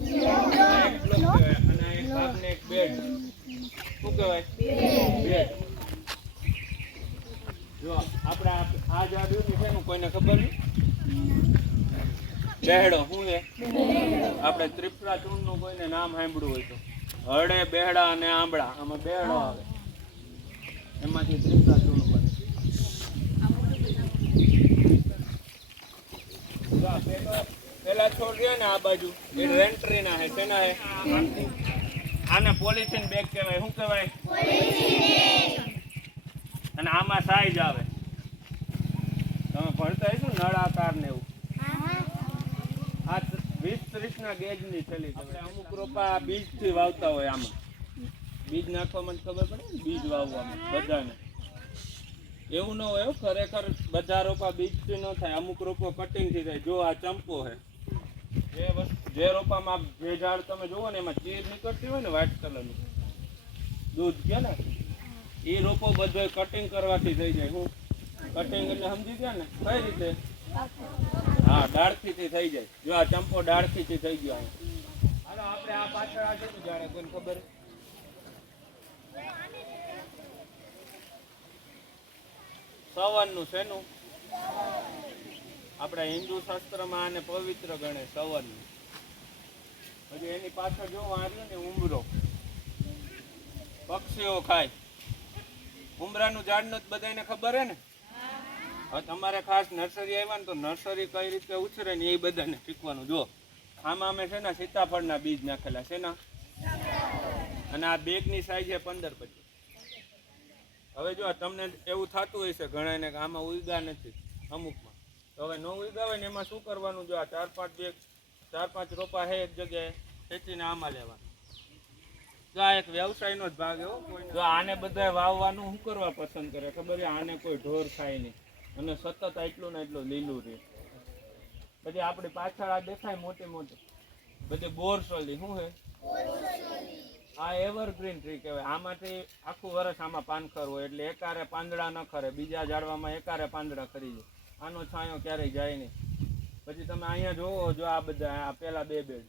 એક બ્લોક કહેવાય અને એક ભાગને એક બેડ. શું કહેવાય? બેડ. જો આપણે આ જાડું છે ને કોઈને ખબર નહીં? બેહડો શું છે? આપણે ત્રિપુરા ચૂર્ણનું કોઈને નામ સાંભળ્યું હોય તો હળે, બેહડા અને આંબળા, આમાં બેહડો આવે, એમાંથી ત્રિપુરા ચૂર્ણ બને. પેલા છોડ રહ્યા ને આ બાજુ એ રેન્ટ્રીના હે. શેના હે? આને પોલિથીન બેગ કહેવાય. શું કહેવાય? અને આમાં સાઈઝ આવે, તમે ભણતા હશો નળાકાર ને એવું. આ 20-30 ના ગેજ ની થેલી. આપણે અમુક રોપા બીજ થી વાવતા હોય, આમાં બીજ નાખવામાં ખબર પડે ને, બીજ વાવવામાં બધાને એવું ન હોય. ખરેખર બધા રોપા બીજ થી ન થાય, અમુક રોપો કટિંગ થી થાય. જો આ ચંપો હે, જે રોપામાં જે ઝાડ તમે જુઓ ને એમાં ચીર નીકળતી હોય ને વ્હાઈટ કલરનું દૂધ કે ને, એ રોપો બધો કટિંગ કરવાથી થઈ જાય. હું કટિંગ એટલે સમજી ગયા ને કઈ રીતે? હા, ડાળખી થી થઈ જાય. જો આ ચંપો ડાળખી થી થઈ ગયો. હાલો આપણે આ પાછળ આ શું જાણે કોઈને ખબર? સવનનું શેનું? આપણા હિન્દુ શાસ્ત્રમાં આને પવિત્ર ગણે, સવનનું. પછી એની પાછળ જો આવ્યું ને ઉમરો, પક્ષીઓ ખાય. ઉમરાનું ઝાડનું જ બધાને ખબર હે ને? હવે તમારે ખાસ નર્સરી આવ્યા ને તો નર્સરી કઈ રીતે ઉછરે ને એ બધાને શીખવાનું. જો આમાં અમે છે ને સીતાફળના બીજ નાખેલા છે ને, અને આ બેગની સાઈઝ છે 15-25. હવે જો તમને એવું થતું હોય છે ઘણાને કે આમાં ઉગા નથી અમુકમાં, તો હવે ન ઉગા હોય ને એમાં શું કરવાનું? જો આ 4-5 બેગ, 4-5 રોપા છે એક જગ્યાએ ખેંચીને આમાં લેવાનું. જો આ એક વ્યવસાયનો જ ભાગ એવો. જો આને બધા વાવવાનું શું કરવા પસંદ કરે ખબર છે? આને કોઈ ઢોર ખાય નહીં અને સતત એટલું ને એટલું લીલું રહે. પછી આપણી પાછળ આ દેખાય મોટી મોટી બધી બોરસોલી. શું છે આ? એવરગ્રીન ટ્રી કહેવાય. આમાંથી આખું વર્ષ આમાં પાનખર હોય, એટલે એકારે પાંદડા ન ખરે. બીજા ઝાડવામાં એકારે પાંદડા ખરી જાય, આનો છાંયો ક્યારેય જાય નહીં. પછી તમે અહીંયા જોવો, જો આ બધા આ પેલા બે બેડ,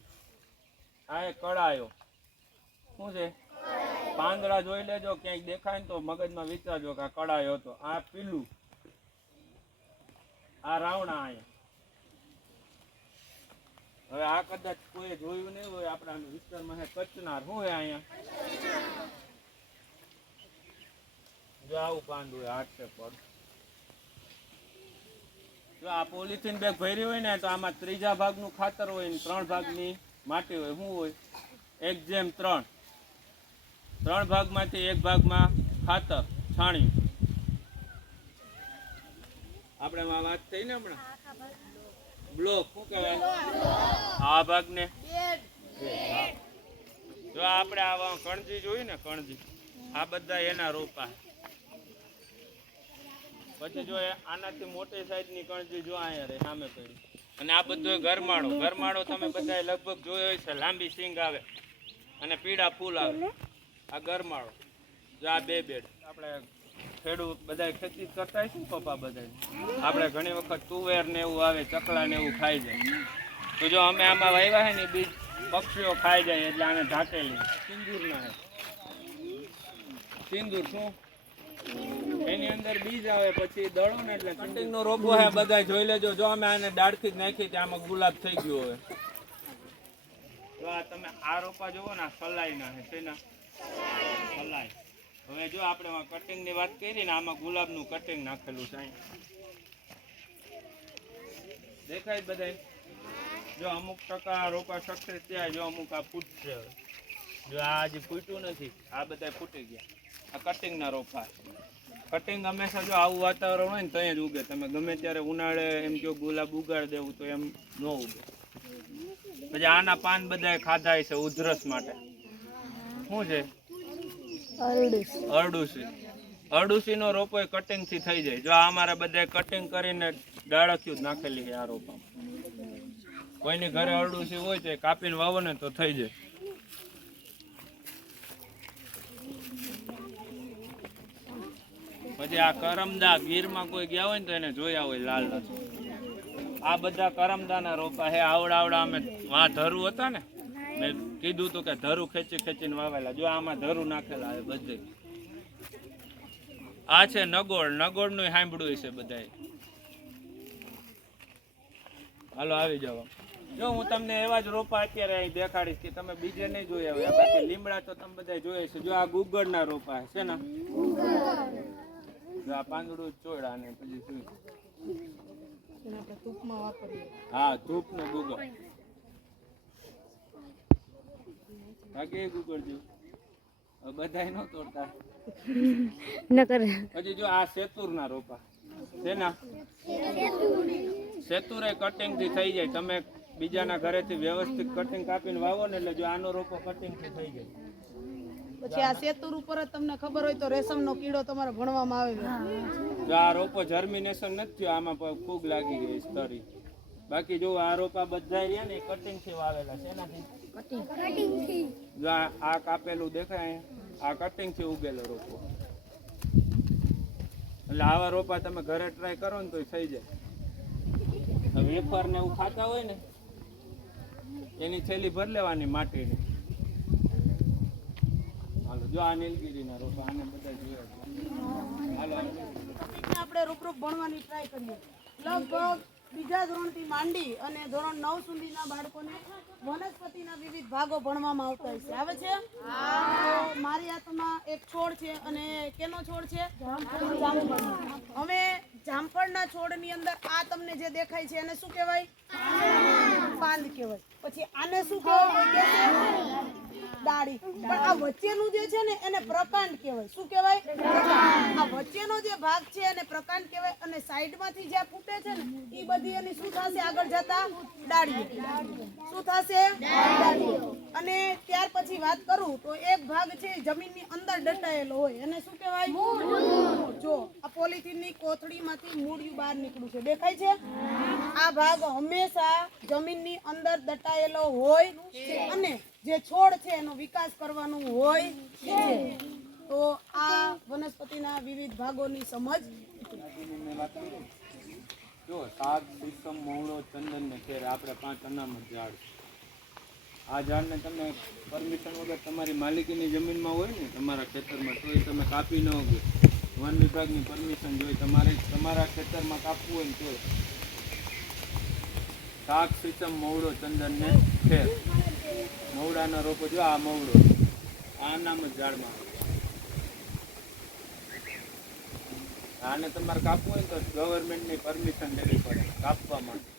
આ એક કળાયો. શું છે? પાંદડા જોઈ લેજો, ક્યાંક દેખાય ને તો મગજમાં વિચારજો કે આ કળાયો હતો. આ પીલું, આ રાવણા. અહીંયા હવે આ કદાચ કોઈ જોયું નહીં હોય આપણા વિસ્તારમાં, હે કચનાર. શું હે અહીંયા? જો આવું પાંદ હોય, હાથ છે પગ. જો આ પોલિથીન બેગ ભરી હોય ને તો આમાં 3જા ભાગનું ખાતર હોય ને 3 ભાગની માટી હોય. શું હોય? 1:3. 3 ભાગમાંથી 1 ભાગમાં ખાતર છાણ્યું. આપણે વાત થઈ ને હમણાં બ્લોક. શું કહેવાય? આ ભાગને જો આપણે આ કણજી જોઈ ને, કણજી, આ બધા એના રોપા. પછી જો આનાથી મોટી સાઈઝની કણજી જો અહીંયા રહે સામે પડી. અને આ બધો ગરમાળો. ગરમાળો તમે બધા લગભગ જોયો હશે, લાંબી સિંગ આવે અને પીળા ફૂલ આવે. આ ગરમાળો. જો આ બે બેડ. આપણે ખેડૂત બધા ખેતી કરતા હશે ને, પપ્પા બધા આપણે ઘણી વખત તુવેર ને એવું આવે, ચકલા ને એવું ખાઈ જાય. તો જો અમે આમાં વાવ્યા છે ને બીજ પક્ષીઓ ખાઈ જાય, એટલે આને ઢાંકેલી. સિંદૂર ના હે. સિંદૂર શું? એની અંદર બીજ આવે, પછી દળો ને એટલે કટિંગ નો રોપો હે. બધા જોઈ લેજો. જો અમે આને ડાળથી જ નાખી ત્યાં આમાં ગુલાબ થઈ ગયો હવે. જો આ તમે આ રોપા જોવો ને, આ સલાઈ ના હે. તેના સલાઈ. હવે જો આપણે કટિંગ ની વાત કરી ને, આમાં ગુલાબનું કટિંગ નાખેલું છે. દેખાય બધા? જો અમુક ટકા રોપા સક્સેસ થયા. જો અમુક આ ફૂટશે. જો આ હજી ફૂટ્યું નથી, આ બધા ફૂટી ગયા. આ કટિંગ ના રોપા. કટિંગ હંમેશા જો આવું વાતાવરણ હોય ને તો જ ઉગે. તમે ગમે ત્યારે ઉનાળે એમ જો ગુલાબ ઉગાડી દેવું તો એમ ન ઉગે. પછી આના પાન બધા ખાધા છે ઉધરસ માટે. શું છે? અરડુસી. અરડુસી નો રોપો કટિંગ થી થઈ જાય. જો આ અમારે બધા કટિંગ કરીને ડાળખ્યું જ નાખેલી છે આ રોપા. કોઈની ઘરે અરડુસી હોય તો કાપીને વાવો ને તો થઈ જાય. પછી આ કરમદા, ગીરમાં કોઈ ગયા હોય ને તો એને જોયા હોય લાલ આ બધા કરમદાના રોપા હે. આવડા આવડા અમે વાં ધરું હતા ને મેં કીધું તું કે ધરું ખેંચી ખેંચીને વાવેલા. જો આમાં ધરું નાખેલા છે બધે. આ છે નગોળ નું સાંભળ્યું છે બધાએ. હાલો આવી જાવ. જો હું તમને એવા જ રોપા અત્યારે અહીં દેખાડીશ કે તમે બીજે નહીં જોયા હોય. બાકી લીમડા તો તમે બધા જોયા છે. જો આ ગુગળના રોપા છે ને, જો આ પાંદડું ચોળા ને પછી શું, હા ધૂપ ને ગુગળ, બાકી ગુગળ જેવું બધા ન તોડતા. પછી જો આ શેતુરના રોપા છે ને, શેતુર કટિંગ થી થઈ જાય. તમે બીજાના ઘરેથી વ્યવસ્થિત કટિંગ કાપીને વાવો ને એટલે જો આનો રોપો કટિંગ થી થઈ જાય. પછી આ શેતુર ઉપર જ તમને ખબર હોય તો રેશમનો કીડો તમારે ભણવામાં આવેલો. જો આ રોપો જર્મિનેશન નથી થયો, આમાં ફૂગ લાગી ગઈ સ્તરી. બાકી જો આ રોપા બધા રહ્યા ને કટિંગ થી વાવેલા છે. એનાથી જો આ કાપેલું દેખાય, આ કટિંગ થી ઉગેલો રોપો. એટલે આવા રોપા તમે ઘરે ટ્રાય કરો ને તો થઈ જાય. વેફર ને એવું ખાતા હોય ને એની થેલી ભર લેવાની માટીની. હાલો જો આ નીલગીરીના રોપા, આને બધા જોયા. હાલો આપણે રૂપરૂપ ભણવાની ટ્રાય કરીએ. લગભગ બીજા ધોરણથી માંડી અને ધોરણ 9 સુધીના બાળકોને વનસ્પતિના વિવિધ ભાગો ભણવામાં આવતા હશે. આવે છે? તો મારી હાથમાં એક છોડ છે અને કેનો છોડ છે? જામફળ. હવે જામફળના છોડની અંદર આ તમને જે દેખાય છે એને શું કહેવાય? પાંદ કહેવાય. પછી આને શું કહેવાય? ડાળી. પણ આ વચ્ચેનું જે છે ને એને પ્રકાંડ કહેવાય. શું કહેવાય? આ વચ્ચેનો જે ભાગ છે એને પ્રકાંડ કહેવાય. અને સાઈડમાંથી જે ફૂટે છે ને એ બધી એની શું થશે આગળ જતા? ડાળીઓ. શું થશે? ડાળીઓ. અને ત્યાર પછી વાત કરું તો એક ભાગ છે જમીનની અંદર દટાયેલો હોય એને શું કહેવાય? મૂળ. જો આ પોલિથીનની કોથળીમાંથી મૂળિયું બહાર નીકળ્યું છે, દેખાય છે? આ ભાગ હંમેશા જમીનની અંદર દટાયેલો હોય અને જે છોડ છે એનો વિકાસ કરવાનું હોય છે. તો આ વનસ્પતિના વિવિધ ભાગોની સમજ. જો શાક, શીશમ, મવડો, ચંદન ને ખેર, આપણે 5 અનામત ઝાડ. આ ઝાડને તમે પરમિશન વગર તમારી માલિકીની જમીનમાં હોય ને તમારા ખેતરમાં તો એ તમે કાપી ન ઉગે. વન વિભાગની પરમિશન જોઈએ. તમારે તમારા ખેતરમાં કાપવું હોય ને તો શાક, શીશમ, મવડો, ચંદન ને ખેર. મવડાના રોપો જો આ મવડો આ અનામત ઝાડમાં. આને તમારે કાપવું હોય તો ગવર્મેન્ટની પરમિશન લેવી પડે કાપવા માટે.